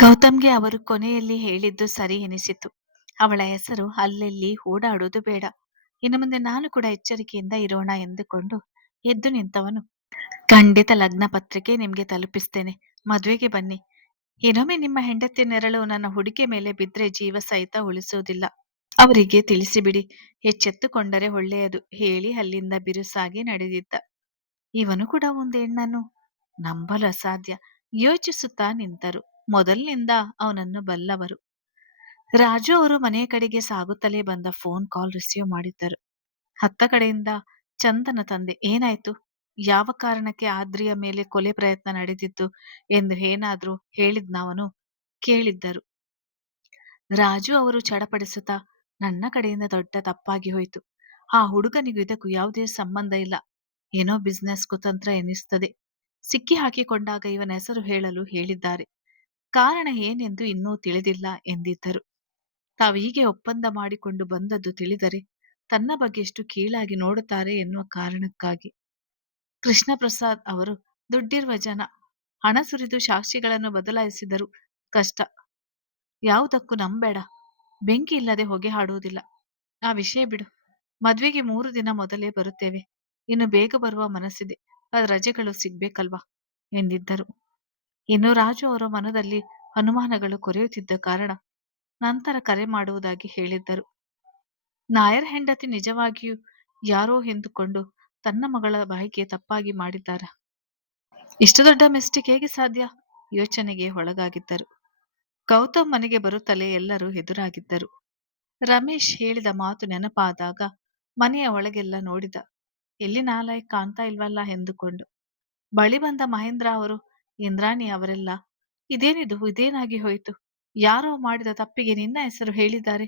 ಗೌತಮ್‌ಗೆ ಅವರು ಕೊನೆಯಲ್ಲಿ ಹೇಳಿದ್ದು ಸರಿ ಎನಿಸಿತು. ಅವಳ ಹೆಸರು ಅಲ್ಲಲ್ಲಿ ಓಡಾಡುವುದು ಬೇಡ. ಇನ್ನು ಮುಂದೆ ನಾನು ಕೂಡ ಎಚ್ಚರಿಕೆಯಿಂದ ಇರೋಣ ಎಂದುಕೊಂಡು ಎದ್ದು ನಿಂತವನು. ಖಂಡಿತ ಲಗ್ನ ಪತ್ರಿಕೆ ನಿಮ್ಗೆ ತಲುಪಿಸ್ತೇನೆ. ಮದುವೆಗೆ ಬನ್ನಿ. ಇನ್ನೊಮ್ಮೆ ನಿಮ್ಮ ಹೆಂಡತಿಯ ನೆರಳು ನನ್ನ ಹುಡುಗಿ ಮೇಲೆ ಬಿದ್ರೆ ಜೀವ ಸಹಿತ ಉಳಿಸುವುದಿಲ್ಲ. ಅವರಿಗೆ ತಿಳಿಸಿಬಿಡಿ. ಎಚ್ಚೆತ್ತುಕೊಂಡರೆ ಒಳ್ಳೆಯದು ಹೇಳಿ ಅಲ್ಲಿಂದ ಬಿರುಸಾಗಿ ನಡೆದಿದ್ದ. ಇವನು ಕೂಡ ಒಂದು ಹೆಣ್ಣನ್ನು ನಂಬಲು ಅಸಾಧ್ಯ. ಯೋಚಿಸುತ್ತಾ ನಿಂತರು. ಮೊದಲಿನಿಂದ ಅವನನ್ನು ಬಲ್ಲವರು. ರಾಜು ಅವರು ಮನೆಯ ಕಡೆಗೆ ಸಾಗುತ್ತಲೇ ಬಂದ ಫೋನ್ ಕಾಲ್ ರಿಸೀವ್ ಮಾಡಿದ್ದರು. ಹತ್ತ ಕಡೆಯಿಂದ ಚಂದನ ತಂದೆ. ಏನಾಯ್ತು? ಯಾವ ಕಾರಣಕ್ಕೆ ಆದ್ರಿಯ ಮೇಲೆ ಕೊಲೆ ಪ್ರಯತ್ನ ನಡೆದಿತ್ತು ಎಂದು ಏನಾದ್ರೂ ಹೇಳಿದ್ನವನು ಕೇಳಿದ್ದರು. ರಾಜು ಅವರು ಚಡಪಡಿಸುತ್ತಾ, ನನ್ನ ಕಡೆಯಿಂದ ದೊಡ್ಡ ತಪ್ಪಾಗಿ ಹೋಯಿತು. ಆ ಹುಡುಗನಿಗೂ ಇದಕ್ಕೂ ಯಾವುದೇ ಸಂಬಂಧ ಇಲ್ಲ. ಏನೋ ಬಿಸ್ನೆಸ್ ಕುತಂತ್ರ ಎನಿಸ್ತದೆ. ಸಿಕ್ಕಿ ಹಾಕಿಕೊಂಡಾಗ ಇವನ ಹೆಸರು ಹೇಳಲು ಹೇಳಿದ್ದಾರೆ. ಕಾರಣ ಏನೆಂದು ಇನ್ನೂ ತಿಳಿದಿಲ್ಲ ಎಂದಿದ್ದರು. ತಾವು ಹೀಗೆ ಒಪ್ಪಂದ ಮಾಡಿಕೊಂಡು ಬಂದದ್ದು ತಿಳಿದರೆ ತನ್ನ ಬಗ್ಗೆ ಎಷ್ಟು ಕೀಳಾಗಿ ನೋಡುತ್ತಾರೆ ಎನ್ನುವ ಕಾರಣಕ್ಕಾಗಿ. ಕೃಷ್ಣ ಪ್ರಸಾದ್ ಅವರು ದುಡ್ಡಿರುವ ಜನ. ಹಣ ಸುರಿದು ಸಾಕ್ಷಿಗಳನ್ನು ಬದಲಾಯಿಸಿದರು ಕಷ್ಟ. ಯಾವುದಕ್ಕೂ ನಂಬೇಡ. ಬೆಂಕಿ ಇಲ್ಲದೆ ಹೊಗೆ ಹಾಡುವುದಿಲ್ಲ. ಆ ವಿಷಯ ಬಿಡು. ಮದ್ವೆಗೆ 3 ದಿನ ಮೊದಲೇ ಬರುತ್ತೇವೆ. ಇನ್ನು ಬೇಗ ಬರುವ ಮನಸ್ಸಿದೆ. ರಜೆಗಳು ಸಿಗ್ಬೇಕಲ್ವಾ ಎಂದಿದ್ದರು. ಇನ್ನು ರಾಜು ಅವರ ಮನದಲ್ಲಿ ಅನುಮಾನಗಳು ಕೊರೆಯುತ್ತಿದ್ದ ಕಾರಣ ನಂತರ ಕರೆ ಮಾಡುವುದಾಗಿ ಹೇಳಿದ್ದರು. ನಾಯರ್ ಹೆಂಡತಿ ನಿಜವಾಗಿಯೂ ಯಾರೋ ಎಂದುಕೊಂಡು ತನ್ನ ಮಗಳ ಬಾಯಿಗೆ ತಪ್ಪಾಗಿ ಮಾಡಿದ್ದಾರ? ಇಷ್ಟು ದೊಡ್ಡ ಮಿಸ್ಟೇಕ್ ಹೇಗೆ ಸಾಧ್ಯ? ಯೋಚನೆಗೆ ಒಳಗಾಗಿದ್ದರು. ಗೌತಮ್ ಮನೆಗೆ ಬರುತ್ತಲೇ ಎಲ್ಲರೂ ಎದುರಾಗಿದ್ದರು. ರಮೇಶ್ ಹೇಳಿದ ಮಾತು ನೆನಪಾದಾಗ ಮನೆಯ ಒಳಗೆಲ್ಲ ನೋಡಿದ. ಎಲ್ಲಿ ನಾಲಾಯಕ್ ಕಾಣ್ತಾ ಇಲ್ವಲ್ಲ ಎಂದುಕೊಂಡು ಬಳಿ ಬಂದ ಮಹೇಂದ್ರ ಅವರು, ಇಂದ್ರಾಣಿ ಅವರೆಲ್ಲ, ಇದೇನಿದು, ಇದೇನಾಗಿ ಹೋಯಿತು? ಯಾರೋ ಮಾಡಿದ ತಪ್ಪಿಗೆ ನಿನ್ನ ಹೆಸರು ಹೇಳಿದ್ದಾರೆ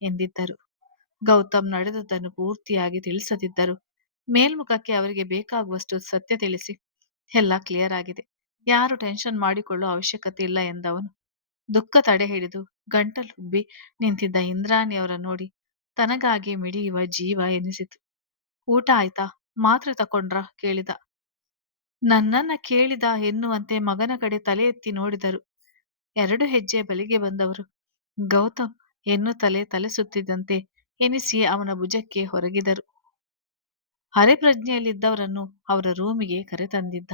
ಎಂದಿದ್ದರು. ಗೌತಮ್ ನಡೆದದ್ದನ್ನು ಪೂರ್ತಿಯಾಗಿ ತಿಳಿಸದಿದ್ದರು. ಮೇಲ್ಮುಖಕ್ಕೆ ಅವರಿಗೆ ಬೇಕಾಗುವಷ್ಟು ಸತ್ಯ ತಿಳಿಸಿ, ಎಲ್ಲ ಕ್ಲಿಯರ್ ಆಗಿದೆ, ಯಾರು ಟೆನ್ಷನ್ ಮಾಡಿಕೊಳ್ಳುವ ಅವಶ್ಯಕತೆ ಇಲ್ಲ ಎಂದವನು ದುಃಖ ತಡೆ ಹಿಡಿದು ಗಂಟಲುಬ್ಬಿ ನಿಂತಿದ್ದ ಇಂದ್ರಾಣಿಯವರ ನೋಡಿ ತನಗಾಗಿ ಮಿಡಿಯುವ ಜೀವ ಎನಿಸಿತು. ಊಟ ಆಯ್ತಾ? ಮಾತ್ರೆ ತಕೊಂಡ್ರ ಕೇಳಿದ. ನನ್ನನ್ನ ಕೇಳಿದ ಎನ್ನುವಂತೆ ಮಗನ ಕಡೆ ತಲೆ ಎತ್ತಿ ನೋಡಿದರು. 2 ಹೆಜ್ಜೆ ಬಲಿಗೆ ಬಂದವರು. ಗೌತಮ್ ಎನ್ನುತ್ತಲೇ ತಲೆ ಸುತ್ತಿದ್ದಂತೆ ಎನಿಸಿ ಅವನ ಭುಜಕ್ಕೆ ಹೊರಗಿದರು. ಹರೆಪ್ರಜ್ಞೆಯಲ್ಲಿದ್ದವರನ್ನು ಅವರ ರೂಮಿಗೆ ಕರೆತಂದಿದ್ದ.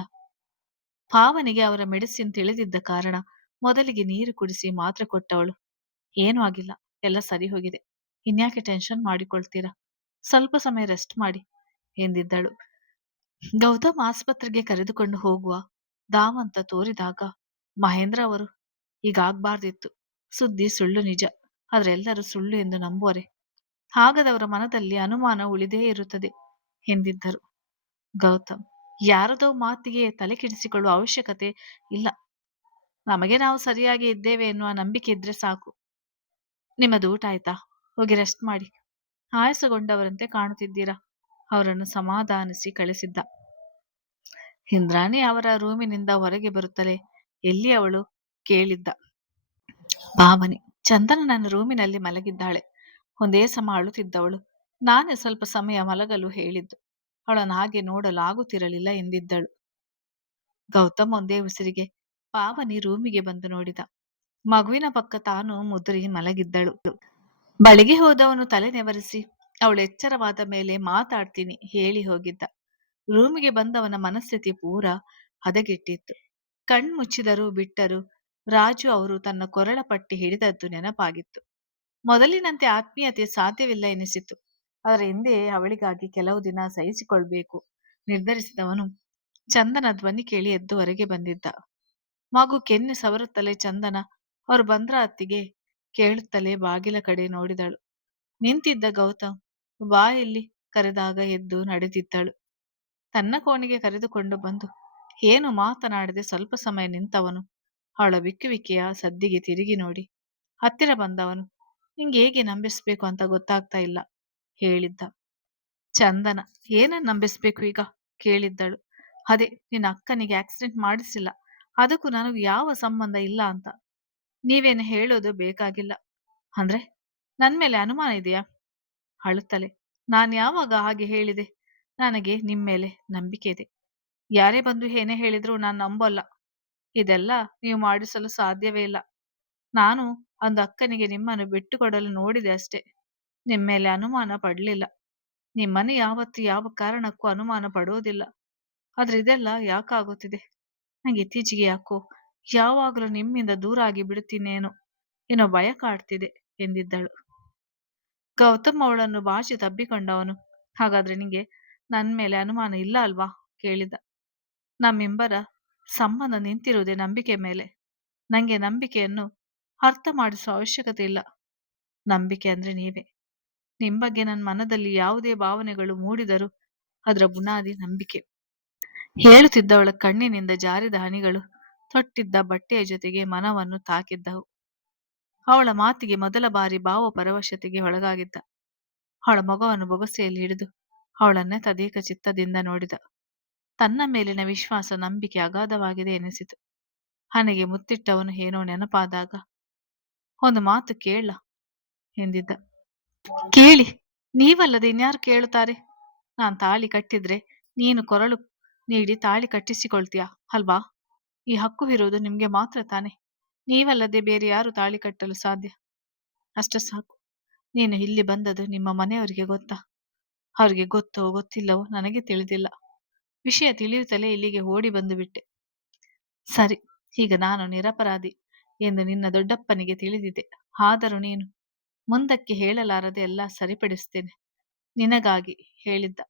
ಪಾವನಿಗೆ ಅವರ ಮೆಡಿಸಿನ್ ತಿಳಿದಿದ್ದ ಕಾರಣ ಮೊದಲಿಗೆ ನೀರು ಕುಡಿಸಿ ಮಾತ್ರೆ ಕೊಟ್ಟವಳು. ಏನೂ ಆಗಿಲ್ಲ, ಎಲ್ಲ ಸರಿ ಹೋಗಿದೆ. ಇನ್ಯಾಕೆ ಟೆನ್ಷನ್ ಮಾಡಿಕೊಳ್ತೀರಾ? ಸ್ವಲ್ಪ ಸಮಯ ರೆಸ್ಟ್ ಮಾಡಿ ಎಂದಿದ್ದಳು. ಗೌತಮ್ ಆಸ್ಪತ್ರೆಗೆ ಕರೆದುಕೊಂಡು ಹೋಗುವ ಧಾವಂತ ತೋರಿದಾಗ ಮಹೇಂದ್ರ ಅವರು, ಹೀಗಾಗ್ಬಾರ್ದಿತ್ತು. ಸುದ್ದಿ ಸುಳ್ಳು ನಿಜ, ಆದ್ರೆ ಎಲ್ಲರೂ ಸುಳ್ಳು ಎಂದು ನಂಬುವರೆ. ಹಾಗದವರ ಮನದಲ್ಲಿ ಅನುಮಾನ ಉಳಿದೇ ಇರುತ್ತದೆ ಎಂದಿದ್ದರು. ಗೌತಮ್, ಯಾರದೋ ಮಾತಿಗೆ ತಲೆ ಕೆಡಿಸಿಕೊಳ್ಳುವ ಅವಶ್ಯಕತೆ ಇಲ್ಲ. ನಮಗೆ ನಾವು ಸರಿಯಾಗಿ ಇದ್ದೇವೆ ಎನ್ನುವ ನಂಬಿಕೆ ಇದ್ರೆ ಸಾಕು. ನಿಮ್ಮದು ಊಟ ಆಯ್ತಾ? ಹೋಗಿ ರೆಸ್ಟ್ ಮಾಡಿ. ಆಯಾಸಗೊಂಡವರಂತೆ ಕಾಣುತ್ತಿದ್ದೀರಾ? ಅವರನ್ನು ಸಮಾಧಾನಿಸಿ ಕಳಿಸಿದ್ದ. ಇಂದ್ರಾಣಿ ಅವರ ರೂಮಿನಿಂದ ಹೊರಗೆ ಬರುತ್ತಲೇ, ಎಲ್ಲಿ ಅವಳು ಕೇಳಿದ್ದ. ಭಾವನೆ. ಚಂದನ ನನ್ನ ರೂಮಿನಲ್ಲಿ ಮಲಗಿದ್ದಾಳೆ. ಒಂದೇ ಸಮ ಅಳುತ್ತಿದ್ದವಳು. ನಾನೇ ಸ್ವಲ್ಪ ಸಮಯ ಮಲಗಲು ಹೇಳಿದ್ದು. ಅವಳನ್ನು ಹಾಗೆ ನೋಡಲು ಆಗುತ್ತಿರಲಿಲ್ಲ ಎಂದಿದ್ದಳು. ಗೌತಮ್ ಒಂದೇ ಉಸಿರಿಗೆ ಪಾವನಿ ರೂಮಿಗೆ ಬಂದು ನೋಡಿದ. ಮಗುವಿನ ಪಕ್ಕ ತಾನು ಮುದುರಿ ಮಲಗಿದ್ದಳು. ಬಳಿಗೆ ಹೋದವನು ತಲೆ ನೆವರಿಸಿ ಅವಳು ಎಚ್ಚರವಾದ ಮೇಲೆ ಮಾತಾಡ್ತೀನಿ ಹೇಳಿ ಹೋಗಿದ್ದ. ರೂಮಿಗೆ ಬಂದವನ ಮನಸ್ಥಿತಿ ಪೂರ ಹದಗೆಟ್ಟಿತ್ತು. ಕಣ್ಮುಚ್ಚಿದರೂ ಬಿಟ್ಟರು ರಾಜು ಅವರು ತನ್ನ ಕೊರಳ ಪಟ್ಟಿ ಹಿಡಿದದ್ದು ನೆನಪಾಗಿತ್ತು. ಮೊದಲಿನಂತೆ ಆತ್ಮೀಯತೆ ಸಾಧ್ಯವಿಲ್ಲ ಎನಿಸಿತು. ಅದರ ಹಿಂದೆ ಅವಳಿಗಾಗಿ ಕೆಲವು ದಿನ ಸಹಿಸಿಕೊಳ್ಬೇಕು ನಿರ್ಧರಿಸಿದವನು ಚಂದನ ಧ್ವನಿ ಕೇಳಿ ಎದ್ದು ಹೊರಗೆ ಬಂದಿದ್ದ. ಮಗು ಕೆನ್ನೆ ಸವರುತ್ತಲೇ ಚಂದನ ಅವರು ಬಂದ್ರ ಅತ್ತಿಗೆ ಕೇಳುತ್ತಲೇ ಬಾಗಿಲ ಕಡೆ ನೋಡಿದಳು. ನಿಂತಿದ್ದ ಗೌತಮ್ ಬಾ ಇಲ್ಲಿ ಕರೆದಾಗ ಎದ್ದು ನಡೆದಿದ್ದಳು. ತನ್ನ ಕೋಣೆಗೆ ಕರೆದುಕೊಂಡು ಬಂದು ಏನು ಮಾತನಾಡದೆ ಸ್ವಲ್ಪ ಸಮಯ ನಿಂತವನು ಅವಳ ವಿಕ್ಕುವಿಕೆಯ ಸದ್ದಿಗೆ ತಿರುಗಿ ನೋಡಿ ಹತ್ತಿರ ಬಂದವನು, ನಿಂಗೆ ಹೇಗೆ ನಂಬಿಸ್ಬೇಕು ಅಂತ ಗೊತ್ತಾಗ್ತಾ ಇಲ್ಲ ಹೇಳಿದ್ದ. ಚಂದನ, ಏನನ್ನ ನಂಬಿಸ್ಬೇಕು ಈಗ ಕೇಳಿದ್ದಳು. ಅದೇ ನಿನ್ನ ಅಕ್ಕನಿಗೆ ಆಕ್ಸಿಡೆಂಟ್ ಮಾಡಿಸಿಲ್ಲ, ಅದಕ್ಕೂ ನನಗೂ ಯಾವ ಸಂಬಂಧ ಇಲ್ಲ ಅಂತ. ನೀವೇನು ಹೇಳೋದು ಬೇಕಾಗಿಲ್ಲ. ಅಂದ್ರೆ ನನ್ ಮೇಲೆ ಅನುಮಾನ ಇದೆಯಾ? ಅಳುತ್ತಲೆ, ನಾನು ಯಾವಾಗ ಹಾಗೆ ಹೇಳಿದೆ? ನನಗೆ ನಿಮ್ಮೇಲೆ ನಂಬಿಕೆ ಇದೆ. ಯಾರೇ ಬಂದು ಏನೇ ಹೇಳಿದ್ರು ನಾನು ನಂಬಲ್ಲ. ಇದೆಲ್ಲ ನೀವು ಮಾಡಿಸಲು ಸಾಧ್ಯವೇ ಇಲ್ಲ. ನಾನು ಅಂದು ಅಕ್ಕನಿಗೆ ನಿಮ್ಮನ್ನು ಬಿಟ್ಟುಕೊಡಲು ನೋಡಿದೆ ಅಷ್ಟೇ. ನಿಮ್ಮೇಲೆ ಅನುಮಾನ ಪಡ್ಲಿಲ್ಲ. ನಿಮ್ಮನೆ ಯಾವತ್ತೂ ಯಾವ ಕಾರಣಕ್ಕೂ ಅನುಮಾನ ಪಡೋದಿಲ್ಲ. ಆದ್ರೆ ಇದೆಲ್ಲ ಯಾಕಾಗುತ್ತಿದೆ? ನಂಗೆ ಇತ್ತೀಚೆಗೆ ಯಾಕೋ ಯಾವಾಗಲೂ ನಿಮ್ಮಿಂದ ದೂರ ಆಗಿ ಬಿಡುತ್ತೀನೇನೋ ಏನೋ ಭಯ ಕಾಡ್ತಿದೆ ಎಂದಿದ್ದಳು. ಗೌತಮ್ ಅವಳನ್ನು ಬಾಚಿ ತಬ್ಬಿಕೊಂಡವನು. ಹಾಗಾದ್ರೆ ನಿಂಗೆ ನನ್ ಮೇಲೆ ಅನುಮಾನ ಇಲ್ಲ ಅಲ್ವಾ? ಕೇಳಿದ. ನಮ್ಮಿಬ್ಬರ ಸಂಬಂಧ ನಿಂತಿರುವುದೇ ನಂಬಿಕೆ ಮೇಲೆ. ನಂಗೆ ನಂಬಿಕೆಯನ್ನು ಅರ್ಥ ಮಾಡಿಸುವ ಅವಶ್ಯಕತೆ ಇಲ್ಲ. ನಂಬಿಕೆ ಅಂದ್ರೆ ನೀವೇ. ನಿಮ್ ಬಗ್ಗೆ ನನ್ನ ಮನದಲ್ಲಿ ಯಾವುದೇ ಭಾವನೆಗಳು ಮೂಡಿದರೂ ಅದರ ಬುನಾದಿ ನಂಬಿಕೆ. ಹೇಳುತ್ತಿದ್ದವಳ ಕಣ್ಣಿನಿಂದ ಜಾರಿದ ಹನಿಗಳು ತೊಟ್ಟಿದ್ದ ಬಟ್ಟೆಯ ಜೊತೆಗೆ ಮನವನ್ನು ತಾಕಿದ್ದವು. ಅವಳ ಮಾತಿಗೆ ಮೊದಲ ಬಾರಿ ಭಾವ ಪರವಶತೆಗೆ ಒಳಗಾಗಿದ್ದ. ಅವಳ ಮಗವನ್ನು ಬೊಗಸೆಯಲ್ಲಿ ಹಿಡಿದು ಅವಳನ್ನೇ ತದೇಕ ಚಿತ್ತದಿಂದ ನೋಡಿದ. ತನ್ನ ಮೇಲಿನ ವಿಶ್ವಾಸ ನಂಬಿಕೆ ಅಗಾಧವಾಗಿದೆ ಎನಿಸಿತು. ಹಣೆಗೆ ಮುತ್ತಿಟ್ಟವನು ಏನೋ ನೆನಪಾದಾಗ, ಒಂದು ಮಾತು ಕೇಳ ಎಂದಿದ್ದ. ಕೇಳಿ, ನೀವಲ್ಲದೆ ಇನ್ಯಾರು ಕೇಳುತ್ತಾರೆ? ನಾನ್ ತಾಳಿ ಕಟ್ಟಿದ್ರೆ ನೀನು ಕೊರಳು ನೀಡಿ ತಾಳಿ ಕಟ್ಟಿಸಿಕೊಳ್ತೀಯಾ ಅಲ್ವಾ? ಈ ಹಕ್ಕು ಇರುವುದು ನಿಮ್ಗೆ ಮಾತ್ರ ತಾನೆ. ನೀವಲ್ಲದೆ ಬೇರೆ ಯಾರು ತಾಳಿ ಕಟ್ಟಲು ಸಾಧ್ಯ? ಅಷ್ಟ ಸಾಕು. ನೀನು ಇಲ್ಲಿ ಬಂದದ್ದು ನಿಮ್ಮ ಮನೆಯವರಿಗೆ ಗೊತ್ತಾ? ಅವ್ರಿಗೆ ಗೊತ್ತೋ ಗೊತ್ತಿಲ್ಲವೋ ನನಗೆ ತಿಳಿದಿಲ್ಲ. ವಿಷಯ ತಿಳಿಯುತ್ತಲೇ ಇಲ್ಲಿಗೆ ಓಡಿ ಬಂದು ಬಿಟ್ಟೆ. ಸರಿ, ಈಗ ನಾನು ನಿರಪರಾಧಿ ಎಂದು ನಿನ್ನ ದೊಡ್ಡಪ್ಪನಿಗೆ ತಿಳಿದಿದೆ. ಆದರೂ ನೀನು ಮುಂದಕ್ಕೆ ಹೇಳಲಾರದೆ ಎಲ್ಲ ಸರಿಪಡಿಸ್ತೇನೆ ನಿನಗಾಗಿ ಹೇಳಿದ್ದ.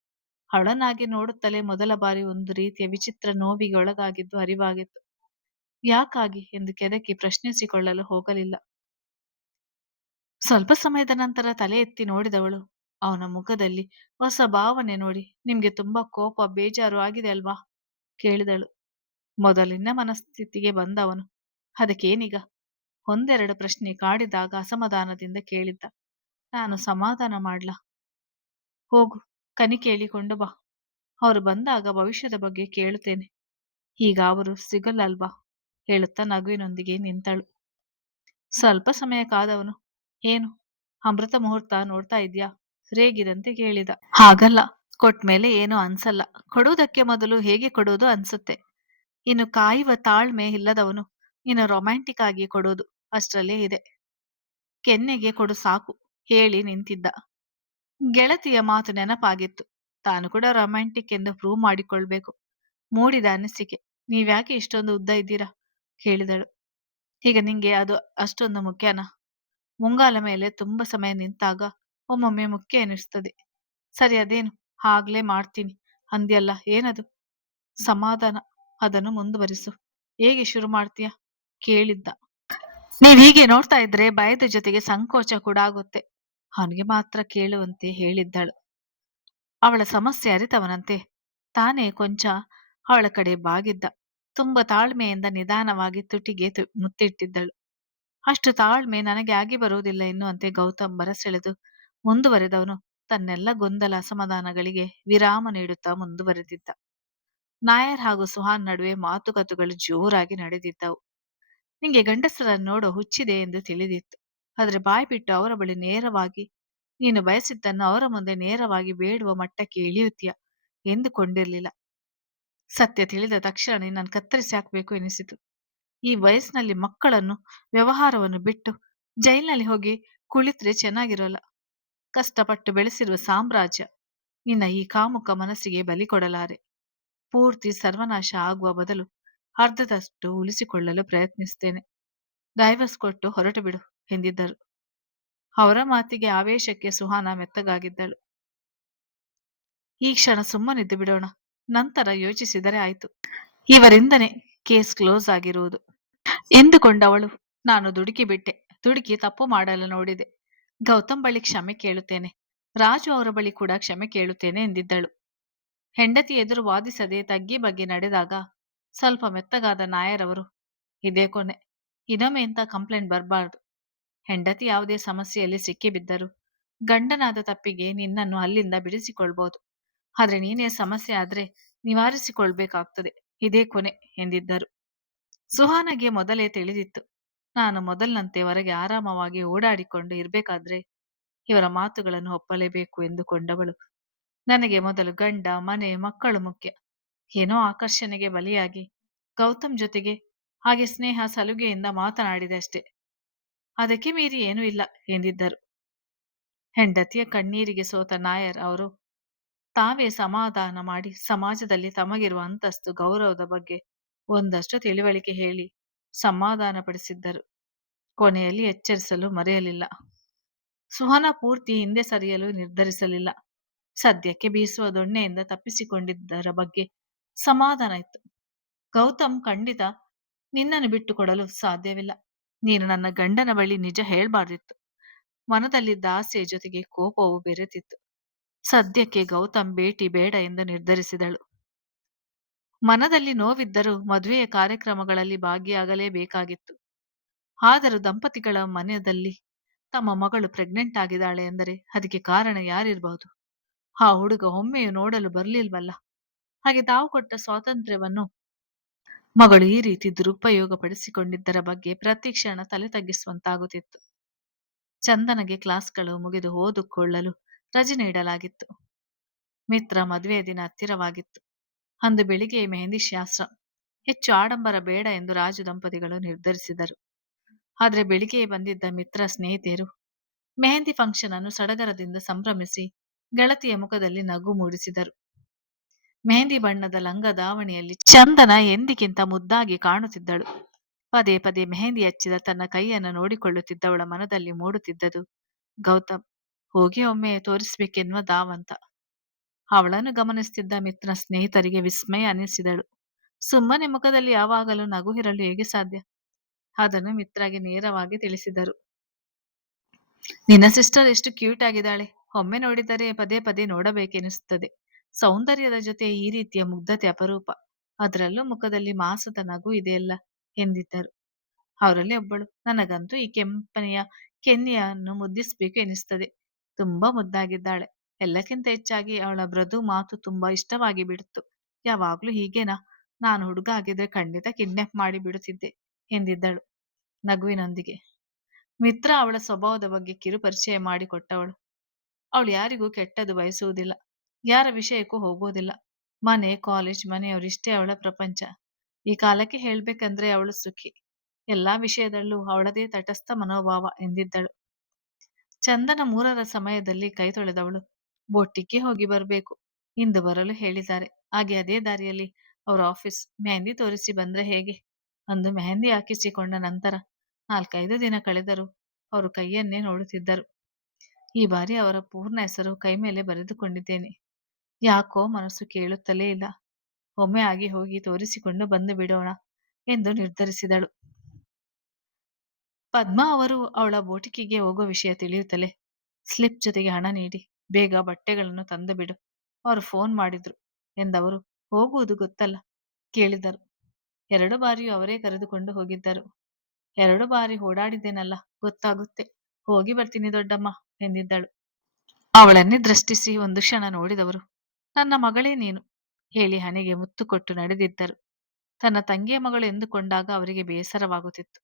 ಅವಳನ್ನಾಗಿ ನೋಡುತ್ತಲೇ ಮೊದಲ ಬಾರಿ ಒಂದು ರೀತಿಯ ವಿಚಿತ್ರ ನೋವಿಗೆ ಒಳಗಾಗಿದ್ದು ಅರಿವಾಗಿತ್ತು. ಯಾಕಾಗಿ ಎಂದು ಕೆದಕಿ ಪ್ರಶ್ನಿಸಿಕೊಳ್ಳಲು ಹೋಗಲಿಲ್ಲ. ಸ್ವಲ್ಪ ಸಮಯದ ನಂತರ ತಲೆ ಎತ್ತಿ ನೋಡಿದವಳು ಅವನ ಮುಖದಲ್ಲಿ ಹೊಸ ಭಾವನೆ ನೋಡಿ, ನಿಮ್ಗೆ ತುಂಬಾ ಕೋಪ ಬೇಜಾರು ಆಗಿದೆ ಅಲ್ವಾ? ಕೇಳಿದಳು. ಮೊದಲಿನ ಮನಸ್ಥಿತಿಗೆ ಬಂದವನು ಅದಕ್ಕೇನೀಗ? ಒಂದೆರಡು ಪ್ರಶ್ನೆ ಕಾಡಿದಾಗ ಅಸಮಾಧಾನದಿಂದ ಕೇಳಿದ್ದ. ನಾನು ಸಮಾಧಾನ ಮಾಡ್ಲಾ? ಹೋಗು, ಕನಿ ಕೇಳಿಕೊಂಡು ಬಾ. ಅವರು ಬಂದಾಗ ಭವಿಷ್ಯದ ಬಗ್ಗೆ ಕೇಳುತ್ತೇನೆ. ಈಗ ಅವರು ಸಿಗಲ್ಲಲ್ವಾ? ಹೇಳುತ್ತಾ ನಗುವಿನೊಂದಿಗೆ ನಿಂತಳು. ಸ್ವಲ್ಪ ಸಮಯ ಕಾದವನು, ಏನು ಅಮೃತ ಮುಹೂರ್ತ ನೋಡ್ತಾ ಇದ್ಯಾ? ರೇಗಿದಂತೆ ಕೇಳಿದ. ಹಾಗಲ್ಲ, ಕೊಟ್ಮೇಲೆ ಏನು ಅನ್ಸಲ್ಲ. ಕೊಡುವುದಕ್ಕೆ ಮೊದಲು ಹೇಗೆ ಕೊಡೋದು ಅನ್ಸುತ್ತೆ. ಇನ್ನು ಕಾಯುವ ತಾಳ್ಮೆ ಇಲ್ಲದವನು ಇನ್ನು ರೊಮ್ಯಾಂಟಿಕ್ ಆಗಿ ಕೊಡೋದು ಅಷ್ಟರಲ್ಲೇ ಇದೆ. ಕೆನ್ನೆಗೆ ಕೊಡು ಸಾಕು ಹೇಳಿ ನಿಂತಿದ್ದ. ಗೆಳತಿಯ ಮಾತು ನೆನಪಾಗಿತ್ತು. ತಾನು ಕೂಡ ರೊಮ್ಯಾಂಟಿಕ್ ಎಂದು ಪ್ರೂವ್ ಮಾಡಿಕೊಳ್ಬೇಕು. ಮೂಡಿದ ಅನಿಸಿಕೆ. ನೀವ್ಯಾಕೆ ಇಷ್ಟೊಂದು ಉದ್ದ ಇದ್ದೀರಾ? ಕೇಳಿದಳು. ಈಗ ನಿಂಗೆ ಅದು ಅಷ್ಟೊಂದು ಮುಖ್ಯನಾ? ಮುಂಗಾಲ ಮೇಲೆ ತುಂಬಾ ಸಮಯ ನಿಂತಾಗ ಒಮ್ಮೊಮ್ಮೆ ಮುಖ್ಯ ಎನಿಸ್ತದೆ. ಸರಿ, ಅದೇನು ಆಗ್ಲೇ ಮಾಡ್ತೀನಿ ಅಂದ್ಯಲ್ಲ, ಏನದು? ಸಮಾಧಾನ. ಅದನ್ನು ಮುಂದುವರಿಸು. ಹೇಗೆ ಶುರು ಮಾಡ್ತೀಯ? ಕೇಳಿದ್ದ. ನೀವ್ ಹೀಗೆ ನೋಡ್ತಾ ಇದ್ರೆ ಭಯದ ಜೊತೆಗೆ ಸಂಕೋಚ ಕೂಡ ಆಗುತ್ತೆ. ಅವನಿಗೆ ಮಾತ್ರ ಕೇಳುವಂತೆ ಹೇಳಿದ್ದಳು. ಅವಳ ಸಮಸ್ಯೆ ಅರಿತವನಂತೆ ತಾನೇ ಕೊಂಚ ಅವಳ ಕಡೆ ಬಾಗಿದ್ದ. ತುಂಬ ತಾಳ್ಮೆಯಿಂದ ನಿಧಾನವಾಗಿ ತುಟಿಗೆ ಮುತ್ತಿಟ್ಟಿದ್ದಳು. ಅಷ್ಟು ತಾಳ್ಮೆ ನನಗೆ ಆಗಿ ಬರುವುದಿಲ್ಲ ಎನ್ನುವಂತೆ ಗೌತಮ್ ಬರಸೆಳೆದು ಮುಂದುವರೆದವನು ತನ್ನೆಲ್ಲ ಗೊಂದಲ ಅಸಮಾಧಾನಗಳಿಗೆ ವಿರಾಮ ನೀಡುತ್ತಾ ಮುಂದುವರೆದಿದ್ದ. ನಾಯರ್ ಹಾಗೂ ಸುಹಾನ್ ನಡುವೆ ಮಾತುಕತೆಗಳು ಜೋರಾಗಿ ನಡೆದಿದ್ದವು. ನಿಂಗೆ ಗಂಡಸರನ್ನು ನೋಡೋ ಹುಚ್ಚಿದೆ ಎಂದು ತಿಳಿದಿತ್ತು. ಆದ್ರೆ ಬಾಯಿ ಬಿಟ್ಟು ಅವರ ಬಳಿ ನೇರವಾಗಿ ನೀನು ಬಯಸಿದ್ದನ್ನು ಅವರ ಮುಂದೆ ನೇರವಾಗಿ ಬೇಡುವ ಮಟ್ಟಕ್ಕೆ ಇಳಿಯುತ್ತೀಯ ಎಂದುಕೊಂಡಿರ್ಲಿಲ್ಲ. ಸತ್ಯ ತಿಳಿದ ತಕ್ಷಣ ನಿನ್ನನ್ನು ಕತ್ತರಿಸಿ ಹಾಕಬೇಕು ಎನಿಸಿತು. ಈ ವಯಸ್ಸಿನಲ್ಲಿ ಮಕ್ಕಳನ್ನು ವ್ಯವಹಾರವನ್ನು ಬಿಟ್ಟು ಜೈಲಿನಲ್ಲಿ ಹೋಗಿ ಕುಳಿತ್ರೆ ಚೆನ್ನಾಗಿರೋಲ್ಲ. ಕಷ್ಟಪಟ್ಟು ಬೆಳೆಸಿರುವ ಸಾಮ್ರಾಜ್ಯ ನಿನ್ನ ಈ ಕಾಮುಕ ಮನಸ್ಸಿಗೆ ಬಲಿ ಕೊಡಲಾರೆ. ಪೂರ್ತಿ ಸರ್ವನಾಶ ಆಗುವ ಬದಲು ಅರ್ಧದಷ್ಟು ಉಳಿಸಿಕೊಳ್ಳಲು ಪ್ರಯತ್ನಿಸ್ತೇನೆ. ಡೈವರ್ಸ್ ಕೊಟ್ಟು ಹೊರಟು ಬಿಡು ಎಂದಿದ್ದರು. ಅವರ ಮಾತಿಗೆ ಆವೇಶಕ್ಕೆ ಸುಹಾನ ಮೆತ್ತಗಾಗಿದ್ದಳು. ಈ ಕ್ಷಣ ಸುಮ್ಮನಿದ್ದು ಬಿಡೋಣ, ನಂತರ ಯೋಚಿಸಿದರೆ ಆಯ್ತು. ಇವರಿಂದನೇ ಕೇಸ್ ಕ್ಲೋಸ್ ಆಗಿರುವುದು ಎಂದುಕೊಂಡವಳು ನಾನು ದುಡುಕಿ ತಪ್ಪು ಮಾಡಲು ನೋಡಿದೆ. ಗೌತಮ್ ಬಳಿ ಕ್ಷಮೆ ಕೇಳುತ್ತೇನೆ, ರಾಜು ಅವರ ಬಳಿ ಕೂಡ ಕ್ಷಮೆ ಕೇಳುತ್ತೇನೆ ಎಂದಿದ್ದಳು. ಹೆಂಡತಿ ಎದುರು ವಾದಿಸದೆ ತಗ್ಗಿ ಬಗ್ಗೆ ನಡೆದಾಗ ಸ್ವಲ್ಪ ಮೆತ್ತಗಾದ ನಾಯರ್ ಅವರು, ಇದೇ ಕೊನೆ, ಇನ್ನೊಮ್ಮೆ ಇಂಥ ಕಂಪ್ಲೇಂಟ್ ಬರಬಾರ್ದು. ಹೆಂಡತಿ ಯಾವುದೇ ಸಮಸ್ಯೆಯಲ್ಲಿ ಸಿಕ್ಕಿಬಿದ್ದರು ಗಂಡನಾದ ತಪ್ಪಿಗೆ ನಿನ್ನನ್ನು ಅಲ್ಲಿಂದ ಬಿಡಿಸಿಕೊಳ್ಬಹುದು. ಆದ್ರೆ ನೀನೇ ಸಮಸ್ಯೆ ಆದ್ರೆ ನಿವಾರಿಸಿಕೊಳ್ಬೇಕಾಗ್ತದೆ. ಇದೇ ಕೊನೆ ಎಂದಿದ್ದರು. ಸುಹಾನಗೆ ಮೊದಲೇ ತಿಳಿದಿತ್ತು, ನಾನು ಮೊದಲಿನಂತೆ ಹೊರಗೆ ಆರಾಮವಾಗಿ ಓಡಾಡಿಕೊಂಡು ಇರಬೇಕಾದ್ರೆ ಇವರ ಮಾತುಗಳನ್ನು ಒಪ್ಪಲೇಬೇಕು ಎಂದುಕೊಂಡವಳು. ನನಗೆ ಮೊದಲು ಗಂಡ, ಮನೆ, ಮಕ್ಕಳು ಮುಖ್ಯ. ಏನೋ ಆಕರ್ಷಣೆಗೆ ಬಲಿಯಾಗಿ ಗೌತಮ್ ಜೊತೆಗೆ ಹಾಗೆ ಸ್ನೇಹ ಸಲುಗೆಯಿಂದ ಮಾತನಾಡಿದೆ ಅಷ್ಟೆ. ಅದಕ್ಕೆ ಮೀರಿ ಏನೂ ಇಲ್ಲ ಎಂದಿದ್ದರು. ಹೆಂಡತಿಯ ಕಣ್ಣೀರಿಗೆ ಸೋತ ನಾಯರ್ ಅವರು ತಾವೇ ಸಮಾಧಾನ ಮಾಡಿ ಸಮಾಜದಲ್ಲಿ ತಮಗಿರುವ ಅಂತಸ್ತು, ಗೌರವದ ಬಗ್ಗೆ ಒಂದಷ್ಟು ತಿಳಿವಳಿಕೆ ಹೇಳಿ ಸಮಾಧಾನಪಡಿಸಿದ್ದರು. ಕೊನೆಯಲ್ಲಿ ಎಚ್ಚರಿಸಲು ಮರೆಯಲಿಲ್ಲ. ಸುಹನ ಪೂರ್ತಿ ಹಿಂದೆ ಸರಿಯಲು ನಿರ್ಧರಿಸಲಿಲ್ಲ. ಸದ್ಯಕ್ಕೆ ಬೀಸುವ ದೊಣ್ಣೆಯಿಂದ ತಪ್ಪಿಸಿಕೊಂಡಿದ್ದರ ಬಗ್ಗೆ ಸಮಾಧಾನ ಇತ್ತು. ಗೌತಮ್, ಖಂಡಿತ ನಿನ್ನನ್ನು ಬಿಟ್ಟುಕೊಡಲು ಸಾಧ್ಯವಿಲ್ಲ. ನೀನು ನನ್ನ ಗಂಡನ ಬಳಿ ನಿಜ ಹೇಳ್ಬಾರ್ದಿತ್ತು. ಮನದಲ್ಲಿದ್ದ ಆಸೆ ಜೊತೆಗೆ ಕೋಪವು ಬೆರೆತಿತ್ತು. ಸದ್ಯಕ್ಕೆ ಗೌತಮ್ ಭೇಟಿ ಬೇಡ ಎಂದು ನಿರ್ಧರಿಸಿದಳು. ಮನದಲ್ಲಿ ನೋವಿದ್ದರೂ ಮದುವೆಯ ಕಾರ್ಯಕ್ರಮಗಳಲ್ಲಿ ಭಾಗಿಯಾಗಲೇಬೇಕಾಗಿತ್ತು. ಆದರೂ ದಂಪತಿಗಳ ಮನದಲ್ಲಿ ತಮ್ಮ ಮಗಳು ಪ್ರೆಗ್ನೆಂಟ್ ಆಗಿದ್ದಾಳೆ ಎಂದರೆ ಅದಕ್ಕೆ ಕಾರಣ ಯಾರಿರಬಹುದು? ಆ ಹುಡುಗ ಒಮ್ಮೆಯೂ ನೋಡಲು ಬರಲಿಲ್ವಲ್ಲ. ಹಾಗೆ ತಾವು ಕೊಟ್ಟ ಸ್ವಾತಂತ್ರ್ಯವನ್ನು ಮಗಳು ಈ ರೀತಿ ದುರುಪಯೋಗಪಡಿಸಿಕೊಂಡಿದ್ದರ ಬಗ್ಗೆ ಪ್ರತಿ ಕ್ಷಣ ತಲೆ ತಗ್ಗಿಸುವಂತಾಗುತ್ತಿತ್ತು. ಚಂದನಗೆ ಕ್ಲಾಸ್ಗಳು ಮುಗಿದು ಓದಿಕೊಳ್ಳಲು ರಜೆ ನೀಡಲಾಗಿತ್ತು. ಮಿತ್ರ ಮದುವೆಯ ದಿನ ಹತ್ತಿರವಾಗಿತ್ತು. ಅಂದು ಬೆಳಿಗ್ಗೆ ಮೆಹಂದಿ ಶಾಸ್ತ್ರ. ಹೆಚ್ಚು ಆಡಂಬರ ಬೇಡ ಎಂದು ರಾಜು ದಂಪತಿಗಳು ನಿರ್ಧರಿಸಿದರು. ಆದರೆ ಬೆಳಿಗ್ಗೆ ಬಂದಿದ್ದ ಮಿತ್ರ ಸ್ನೇಹಿತೆಯರು ಮೆಹಂದಿ ಫಂಕ್ಷನ್ ಅನ್ನು ಸಡಗರದಿಂದ ಸಂಭ್ರಮಿಸಿ ಗೆಳತಿಯ ಮುಖದಲ್ಲಿ ನಗು ಮೂಡಿಸಿದರು. ಮೆಹಂದಿ ಬಣ್ಣದ ಲಂಗ ದಾವಣಿಯಲ್ಲಿ ಚಂದನ ಎಂದಿಗಿಂತ ಮುದ್ದಾಗಿ ಕಾಣುತ್ತಿದ್ದಳು. ಪದೇ ಪದೇ ಮೆಹಂದಿ ಹಚ್ಚಿದ ತನ್ನ ಕೈಯನ್ನು ನೋಡಿಕೊಳ್ಳುತ್ತಿದ್ದವಳ ಮನದಲ್ಲಿ ಮೂಡುತ್ತಿದ್ದದು ಗೌತಮ್ ಹೋಗಿ ಒಮ್ಮೆ ತೋರಿಸ್ಬೇಕೆನ್ನುವ ಧಾವಂತ. ಅವಳನ್ನು ಗಮನಿಸುತ್ತಿದ್ದ ಮಿತ್ರ ಸ್ನೇಹಿತರಿಗೆ ವಿಸ್ಮಯ ಅನಿಸಿದಳು. ಸುಮ್ಮನೆ ಮುಖದಲ್ಲಿ ಯಾವಾಗಲೂ ನಗು ಇರಲು ಹೇಗೆ ಸಾಧ್ಯ? ಅದನ್ನು ಮಿತ್ರಗೆ ನೇರವಾಗಿ ತಿಳಿಸಿದರು. ನಿನ್ನ ಸಿಸ್ಟರ್ ಎಷ್ಟು ಕ್ಯೂಟ್ ಆಗಿದ್ದಾಳೆ. ಒಮ್ಮೆ ನೋಡಿದರೆ ಪದೇ ಪದೇ ನೋಡಬೇಕೆನಿಸುತ್ತದೆ. ಸೌಂದರ್ಯದ ಜೊತೆ ಈ ರೀತಿಯ ಮುಗ್ಧತೆ ಅಪರೂಪ. ಅದರಲ್ಲೂ ಮುಖದಲ್ಲಿ ಮಾಸದ ನಗು ಇದೆಯಲ್ಲ ಎಂದಿದ್ದರು. ಅವರಲ್ಲಿ ಒಬ್ಬಳು, ನನಗಂತೂ ಈ ಕೆಂಪನೆಯ ಕೆನ್ನಿಯನ್ನು ಮುದ್ದಿಸಬೇಕು ಎನಿಸುತ್ತದೆ. ತುಂಬಾ ಮುದ್ದಾಗಿದ್ದಾಳೆ. ಎಲ್ಲಕ್ಕಿಂತ ಹೆಚ್ಚಾಗಿ ಅವಳ ಮೃದು ಮಾತು ತುಂಬಾ ಇಷ್ಟವಾಗಿ ಬಿಡುತ್ತು. ಯಾವಾಗ್ಲೂ ಹೀಗೇನಾ? ನಾನು ಹುಡುಗ ಆಗಿದ್ರೆ ಖಂಡಿತ ಕಿಡ್ನಾಪ್ ಮಾಡಿ ಬಿಡುತ್ತಿದ್ದೆ ಎಂದಿದ್ದಳು ನಗುವಿನೊಂದಿಗೆ. ಮಿತ್ರ ಅವಳ ಸ್ವಭಾವದ ಬಗ್ಗೆ ಕಿರು ಪರಿಚಯ ಮಾಡಿಕೊಟ್ಟವಳು. ಅವಳು ಯಾರಿಗೂ ಕೆಟ್ಟದ್ದು ಬಯಸುವುದಿಲ್ಲ. ಯಾರ ವಿಷಯಕ್ಕೂ ಹೋಗುವುದಿಲ್ಲ. ಮನೆ, ಕಾಲೇಜ್, ಮನೆಯವರಿಷ್ಟೇ ಅವಳ ಪ್ರಪಂಚ. ಈ ಕಾಲಕ್ಕೆ ಹೇಳ್ಬೇಕಂದ್ರೆ ಅವಳು ಸುಖಿ. ಎಲ್ಲಾ ವಿಷಯದಲ್ಲೂ ಅವಳದೇ ತಟಸ್ಥ ಮನೋಭಾವ ಎಂದಿದ್ದಳು. ಚಂದನ 3ರ ಸಮಯದಲ್ಲಿ ಕೈ ತೊಳೆದವಳು. ಬೋಟಿಗೆ ಹೋಗಿ ಬರಬೇಕು. ಇಂದು ಬರಲು ಹೇಳಿದ್ದಾರೆ. ಹಾಗೆ ಅದೇ ದಾರಿಯಲ್ಲಿ ಅವರ ಆಫೀಸ್. ಮೆಹಂದಿ ತೋರಿಸಿ ಬಂದ್ರೆ ಹೇಗೆ? ಅಂದು ಮೆಹಂದಿ ಹಾಕಿಸಿಕೊಂಡ ನಂತರ 4-5 ದಿನ ಕಳೆದರೂ ಅವರು ಕೈಯನ್ನೇ ನೋಡುತ್ತಿದ್ದರು. ಈ ಬಾರಿ ಅವರ ಪೂರ್ಣ ಹೆಸರು ಕೈ ಮೇಲೆ ಬರೆದುಕೊಂಡಿದ್ದೇನೆ. ಯಾಕೋ ಮನಸ್ಸು ಕೇಳುತ್ತಲೇ ಇಲ್ಲ. ಒಮ್ಮೆ ಆಗಿ ಹೋಗಿ ತೋರಿಸಿಕೊಂಡು ಬಂದು ಬಿಡೋಣ ಎಂದು ನಿರ್ಧರಿಸಿದಳು. ಪದ್ಮಾ ಅವರು ಅವಳ ಬೋಟಿಕಿಗೆ ಹೋಗೋ ವಿಷಯ ತಿಳಿಯುತ್ತಲೇ ಸ್ಲಿಪ್ ಜೊತೆಗೆ ಹಣ ನೀಡಿ ಬೇಗ ಬಟ್ಟೆಗಳನ್ನು ತಂದು ಬಿಡು, ಅವರು ಫೋನ್ ಮಾಡಿದ್ರು ಎಂದವರು. ಹೋಗುವುದು ಗೊತ್ತಲ್ಲ ಕೇಳಿದರು. 2 ಬಾರಿಯೂ ಅವರೇ ಕರೆದುಕೊಂಡು ಹೋಗಿದ್ದರು. 2 ಬಾರಿ ಓಡಾಡಿದ್ದೇನಲ್ಲ, ಗೊತ್ತಾಗುತ್ತೆ. ಹೋಗಿ ಬರ್ತೀನಿ ದೊಡ್ಡಮ್ಮ ಎಂದಿದ್ದಳು. ಅವಳನ್ನೇ ದೃಷ್ಟಿಸಿ ಒಂದು ಕ್ಷಣ ನೋಡಿದವರು ನನ್ನ ಮಗಳೇ ನೀನು ಹೇಳಿ ಹಣೆಗೆ ಮುತ್ತು ಕೊಟ್ಟು ನಡೆದಿದ್ದರು. ತನ್ನ ತಂಗಿಯ ಮಗಳು ಎಂದುಕೊಂಡಾಗ ಅವರಿಗೆ ಬೇಸರವಾಗುತ್ತಿತ್ತು.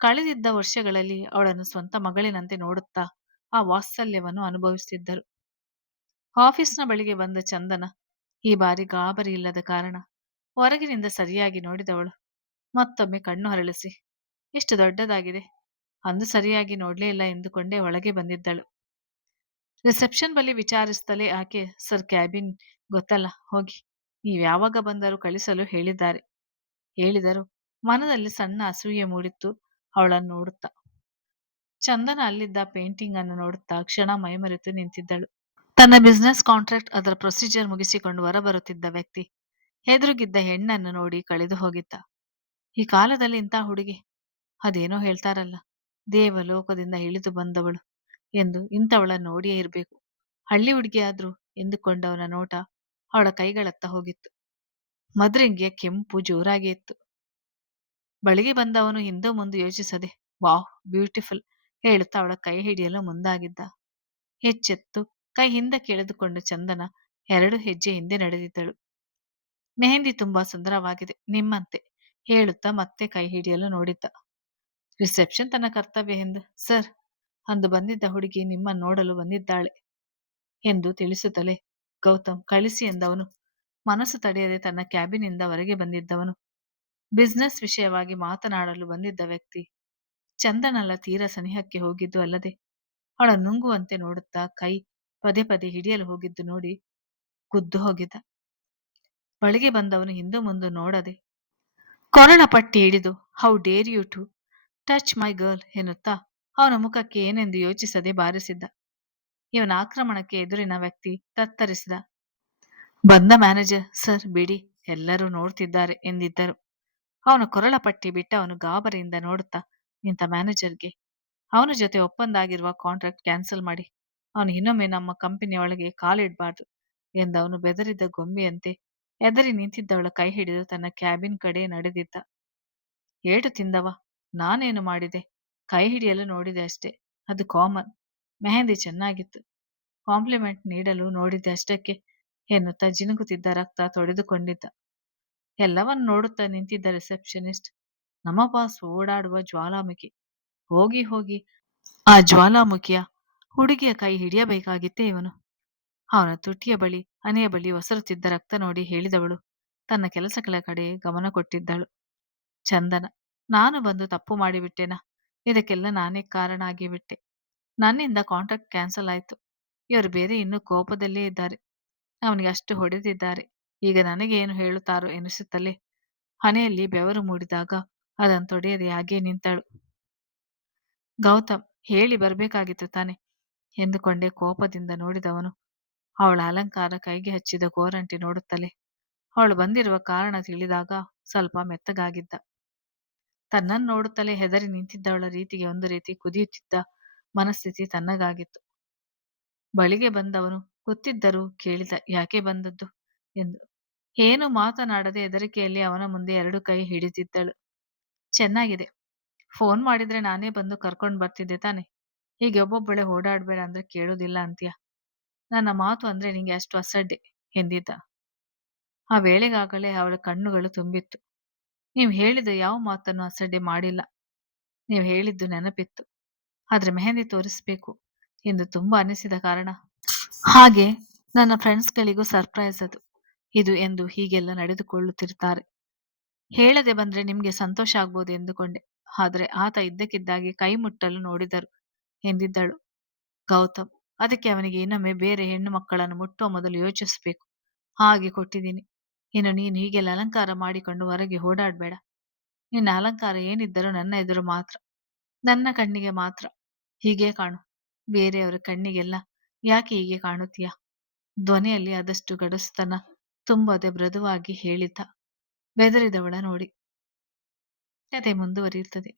ಕಳೆದಿದ್ದ ವರ್ಷಗಳಲ್ಲಿ ಅವಳನ್ನು ಸ್ವಂತ ಮಗಳಿನಂತೆ ನೋಡುತ್ತಾ ಆ ವಾತ್ಸಲ್ಯವನ್ನು ಅನುಭವಿಸುತ್ತಿದ್ದರು. ಆಫೀಸ್ನ ಬಳಿಗೆ ಬಂದ ಚಂದನ ಈ ಬಾರಿ ಗಾಬರಿ ಇಲ್ಲದ ಕಾರಣ ಹೊರಗಿನಿಂದ ಸರಿಯಾಗಿ ನೋಡಿದವಳು ಮತ್ತೊಮ್ಮೆ ಕಣ್ಣು ಹರಳಿಸಿ, ಎಷ್ಟು ದೊಡ್ಡದಾಗಿದೆ, ಅಂದು ಸರಿಯಾಗಿ ನೋಡ್ಲೇ ಇಲ್ಲ ಎಂದುಕೊಂಡೇ ಒಳಗೆ ಬಂದಿದ್ದಳು. ರಿಸೆಪ್ಷನ್ ಬಳಿ ವಿಚಾರಿಸುತ್ತಲೇ ಆಕೆ, ಸರ್ ಕ್ಯಾಬಿನ್ ಗೊತ್ತಲ್ಲ, ಹೋಗಿ ನೀವು ಯಾವಾಗ ಬಂದರೂ ಕಳಿಸಲು ಹೇಳಿದರು. ಮನದಲ್ಲಿ ಸಣ್ಣ ಅಸೂಯೆ ಮೂಡಿತ್ತು ಅವಳನ್ನು ನೋಡುತ್ತಾ. ಚಂದನ ಅಲ್ಲಿದ್ದ ಪೇಂಟಿಂಗ್ ಅನ್ನು ನೋಡುತ್ತಾ ಕ್ಷಣ ಮೈಮರೆತು ನಿಂತಿದ್ದಳು. ತನ್ನ ಬಿಸ್ನೆಸ್ ಕಾಂಟ್ರಾಕ್ಟ್, ಅದರ ಪ್ರೊಸೀಜರ್ ಮುಗಿಸಿಕೊಂಡು ಹೊರಬರುತ್ತಿದ್ದ ವ್ಯಕ್ತಿ ಎದುರುಗಿದ್ದ ಹೆಣ್ಣನ್ನು ನೋಡಿ ಕಳೆದು ಹೋಗಿದ್ದ. ಈ ಕಾಲದಲ್ಲಿ ಇಂಥ ಹುಡುಗಿ, ಅದೇನೋ ಹೇಳ್ತಾರಲ್ಲ, ದೇವಲೋಕದಿಂದ ಇಳಿದು ಬಂದವಳು ಎಂದು ಇಂಥವಳನ್ನು ನೋಡಿಯೇ ಇರಬೇಕು. ಹಳ್ಳಿ ಹುಡುಗಿಯಾದ್ರು ಎಂದುಕೊಂಡವನ ನೋಟ ಅವಳ ಕೈಗಳತ್ತ ಹೋಗಿತ್ತು. ಮದ್ರಿಂಗಿಯ ಕೆಂಪು ಜೋರಾಗಿ ಇತ್ತು. ಬಳಿಗೆ ಬಂದವನು ಹಿಂದೂ ಮುಂದೆ ಯೋಚಿಸದೆ, ವಾವ್ ಬ್ಯೂಟಿಫುಲ್ ಹೇಳುತ್ತಾ ಅವಳ ಕೈ ಹಿಡಿಯಲು ಮುಂದಾಗಿದ್ದ. ಹೆಚ್ಚೆತ್ತು ಕೈ ಹಿಂದಕ್ಕೆ ಎಳೆದುಕೊಂಡು ಚಂದನ 2 ಹೆಜ್ಜೆ ಹಿಂದೆ ನಡೆದಿದ್ದಳು. ಮೆಹಂದಿ ತುಂಬಾ ಸುಂದರವಾಗಿದೆ, ನಿಮ್ಮಂತೆ ಹೇಳುತ್ತಾ ಮತ್ತೆ ಕೈ ಹಿಡಿಯಲು ನೋಡಿದ್ದ. ರಿಸೆಪ್ಷನ್ ತನ್ನ ಕರ್ತವ್ಯ ಎಂದು, ಸರ್, ಅಂದು ಬಂದಿದ್ದ ಹುಡುಗಿ ನಿಮ್ಮನ್ನು ನೋಡಲು ಬಂದಿದ್ದಾಳೆ ಎಂದು ತಿಳಿಸುತ್ತಲೇ ಗೌತಮ್ ಕಳಿಸಿ ಎಂದವನು ಮನಸ್ಸು ತಡೆಯದೆ ತನ್ನ ಕ್ಯಾಬಿನಿಂದ ಹೊರಗೆ ಬಂದಿದ್ದವನು ಬಿಸ್ನೆಸ್ ವಿಷಯವಾಗಿ ಮಾತನಾಡಲು ಬಂದಿದ್ದ ವ್ಯಕ್ತಿ ಚಂದನಲ್ಲ ತೀರ ಸನಿಹಕ್ಕೆ ಹೋಗಿದ್ದು ಅಲ್ಲದೆ ಅವಳ ನುಂಗುವಂತೆ ನೋಡುತ್ತಾ ಕೈ ಪದೇ ಪದೇ ಹಿಡಿಯಲು ಹೋಗಿದ್ದು ನೋಡಿ ಕುದ್ದು ಹೋಗಿದ್ದ. ಬಳಿಗೆ ಬಂದವನು ಹಿಂದು ಮುಂದು ನೋಡದೆ ಕೊರಳ ಪಟ್ಟಿ ಹಿಡಿದು how dare you to touch my girl ಎನ್ನುತ್ತಾ ಅವನ ಮುಖಕ್ಕೆ ಏನೆಂದು ಯೋಚಿಸದೆ ಬಾರಿಸಿದ್ದ. ಇವನ ಆಕ್ರಮಣಕ್ಕೆ ಎದುರಿನ ವ್ಯಕ್ತಿ ತತ್ತರಿಸಿದ. ಬಂದ ಮ್ಯಾನೇಜರ್ ಸರ್ ಬಿಡಿ, ಎಲ್ಲರೂ ನೋಡ್ತಿದ್ದಾರೆ ಎಂದಿದ್ದರು. ಅವನ ಕೊರಳ ಪಟ್ಟಿ ಬಿಟ್ಟ ಅವನು ಗಾಬರಿಯಿಂದ ನೋಡುತ್ತಾ ನಿಂತ ಮ್ಯಾನೇಜರ್ಗೆ ಅವನ ಜೊತೆ ಒಪ್ಪಂದ ಆಗಿರುವ ಕಾಂಟ್ರಾಕ್ಟ್ ಕ್ಯಾನ್ಸಲ್ ಮಾಡಿ ಅವನು ಇನ್ನೊಮ್ಮೆ ನಮ್ಮ ಕಂಪನಿಯೊಳಗೆ ಕಾಲಿಡಬಾರ್ದು ಎಂದವನು ಬೆದರಿದ್ದ ಗೊಂಬೆಯಂತೆ ಎದರಿ ನಿಂತಿದ್ದವಳ ಕೈ ಹಿಡಿದು ತನ್ನ ಕ್ಯಾಬಿನ್ ಕಡೆ ನಡೆದಿದ್ದ. ಏಟು ತಿಂದವ, ನಾನೇನು ಮಾಡಿದೆ? ಕೈ ಹಿಡಿಯಲು ನೋಡಿದೆ ಅಷ್ಟೇ, ಅದು ಕಾಮನ್. ಮೆಹಂದಿ ಚೆನ್ನಾಗಿತ್ತು, ಕಾಂಪ್ಲಿಮೆಂಟ್ ನೀಡಲು ನೋಡಿದ್ದೆ ಅಷ್ಟಕ್ಕೆ ಎನ್ನುತ್ತಾ ಜಿನುಗುತ್ತಿದ್ದ ರಕ್ತ ತೊಡೆದುಕೊಂಡಿದ್ದ. ಎಲ್ಲವನ್ನು ನೋಡುತ್ತಾ ನಿಂತಿದ್ದ ರಿಸೆಪ್ಷನಿಸ್ಟ್ ನಮ್ಮ ಬಾಸ್ ಓಡಾಡುವ ಜ್ವಾಲಾಮುಖಿ, ಹೋಗಿ ಹೋಗಿ ಆ ಜ್ವಾಲಾಮುಖಿಯ ಹುಡುಗಿಯ ಕೈ ಹಿಡಿಯಬೇಕಾಗಿತ್ತೇ ಇವನು. ಅವನ ತುಟಿಯ ಬಳಿ ಹನೆಯ ಬಳಿ ಒಸರುತ್ತಿದ್ದ ರಕ್ತ ನೋಡಿ ಹೇಳಿದವಳು ತನ್ನ ಕೆಲಸಗಳ ಕಡೆ ಗಮನ ಕೊಟ್ಟಿದ್ದಳು. ಚಂದನ, ನಾನು ಬಂದು ತಪ್ಪು ಮಾಡಿಬಿಟ್ಟೆನಾ? ಇದಕ್ಕೆಲ್ಲ ನಾನೇ ಕಾರಣ ಆಗಿಬಿಟ್ಟೆ. ನನ್ನಿಂದ ಕಾಂಟ್ರಾಕ್ಟ್ ಕ್ಯಾನ್ಸಲ್ ಆಯ್ತು. ಇವರು ಬೇರೆ ಇನ್ನೂ ಕೋಪದಲ್ಲೇ ಇದ್ದಾರೆ. ಅವನಿಗೆ ಅಷ್ಟು ಹೊಡೆದಿದ್ದಾರೆ. ಈಗ ನನಗೆ ಏನು ಹೇಳುತ್ತಾರೋ ಎನಿಸುತ್ತಲೇ ಹಣೆಯಲ್ಲಿ ಬೆವರು ಮೂಡಿದಾಗ ಅದನ್ನು ತೊಡೆಯದೆ ಹಾಗೇ ನಿಂತಳು. ಗೌತಮ್, ಹೇಳಿ ಬರಬೇಕಾಗಿತ್ತು ತಾನೆ ಎಂದುಕೊಂಡೆ ಕೋಪದಿಂದ ನೋಡಿದವನು ಅವಳ ಅಲಂಕಾರ ಕೈಗೆ ಹಚ್ಚಿದ ಗೋರಂಟಿ ನೋಡುತ್ತಲೇ ಅವಳು ಬಂದಿರುವ ಕಾರಣ ತಿಳಿದಾಗ ಸ್ವಲ್ಪ ಮೆತ್ತಗಾಗಿದ್ದ. ತನ್ನನ್ನು ನೋಡುತ್ತಲೇ ಹೆದರಿ ನಿಂತಿದ್ದವಳ ರೀತಿಗೆ ಒಂದು ರೀತಿ ಕುದಿಯುತ್ತಿದ್ದ ಮನಸ್ಥಿತಿ ತನ್ನಗಾಗಿತ್ತು. ಬಳಿಗೆ ಬಂದವನು ಗೊತ್ತಿದ್ದರೂ ಕೇಳಿದ, ಯಾಕೆ ಬಂದದ್ದು ಎಂದು. ಏನು ಮಾತನಾಡದೆ ಹೆದರಿಕೆಯಲ್ಲಿ ಅವನ ಮುಂದೆ ಎರಡು ಕೈ ಹಿಡಿದಿದ್ದಳು. ಚೆನ್ನಾಗಿದೆ, ಫೋನ್ ಮಾಡಿದ್ರೆ ನಾನೇ ಬಂದು ಕರ್ಕೊಂಡು ಬರ್ತಿದ್ದೆ ತಾನೆ. ಹೀಗೆ ಒಬ್ಬೊಬ್ಬಳೆ ಓಡಾಡ್ಬೇಡ ಅಂದ್ರೆ ಕೇಳೋದಿಲ್ಲ ಅಂತೀಯ. ನನ್ನ ಮಾತು ಅಂದ್ರೆ ನಿಂಗೆ ಅಷ್ಟು ಅಸಡ್ಡೆ ಎಂದಿದ್ದ. ಆ ವೇಳೆಗಾಗಲೇ ಅವಳ ಕಣ್ಣುಗಳು ತುಂಬಿತ್ತು. ನೀವು ಹೇಳಿದ ಯಾವ ಮಾತನ್ನು ಅಸಡ್ಡೆ ಮಾಡಿಲ್ಲ. ನೀವು ಹೇಳಿದ್ದು ನೆನಪಿತ್ತು. ಆದ್ರೆ ಮೆಹಂದಿ ತೋರಿಸ್ಬೇಕು ಎಂದು ತುಂಬಾ ಅನಿಸಿದ ಕಾರಣ ಹಾಗೆ ನನ್ನ ಫ್ರೆಂಡ್ಸ್ಗಳಿಗೂ ಸರ್ಪ್ರೈಸ್ ಅದು ಇದು ಎಂದು ಹೀಗೆಲ್ಲ ನಡೆದುಕೊಳ್ಳುತ್ತಿರುತ್ತಾರೆ. ಹೇಳದೆ ಬಂದ್ರೆ ನಿಮ್ಗೆ ಸಂತೋಷ ಆಗ್ಬೋದು ಎಂದುಕೊಂಡೆ. ಆದ್ರೆ ಆತ ಇದ್ದಕ್ಕಿದ್ದಾಗೆ ಕೈ ಮುಟ್ಟಲು ನೋಡಿದರು ಎಂದಿದ್ದಳು. ಗೌತಮ್, ಅದಕ್ಕೆ ಅವನಿಗೆ ಇನ್ನೊಮ್ಮೆ ಬೇರೆ ಹೆಣ್ಣು ಮಕ್ಕಳನ್ನು ಮುಟ್ಟುವ ಮೊದಲು ಯೋಚಿಸಬೇಕು. ಹಾಗೆ ಕೊಟ್ಟಿದ್ದೀನಿ. ಇನ್ನು ನೀನು ಹೀಗೆಲ್ಲ ಅಲಂಕಾರ ಮಾಡಿಕೊಂಡು ಹೊರಗೆ ಓಡಾಡಬೇಡ. ನಿನ್ನ ಅಲಂಕಾರ ಏನಿದ್ದರೂ ನನ್ನ ಎದುರು ಮಾತ್ರ, ನನ್ನ ಕಣ್ಣಿಗೆ ಮಾತ್ರ ಹೀಗೆ ಕಾಣು. ಬೇರೆಯವರ ಕಣ್ಣಿಗೆಲ್ಲ ಯಾಕೆ ಹೀಗೆ ಕಾಣುತ್ತೀಯ? ಧ್ವನಿಯಲ್ಲಿ ಆದಷ್ಟು ಗಡಸುತನ ತುಂಬದೆ ಮೃದುವಾಗಿ ಹೇಳಿದ್ದ. ಬೆದರಿದವಳ ನೋಡಿ. ಕತೆ ಮುಂದುವರಿಯುತ್ತದೆ.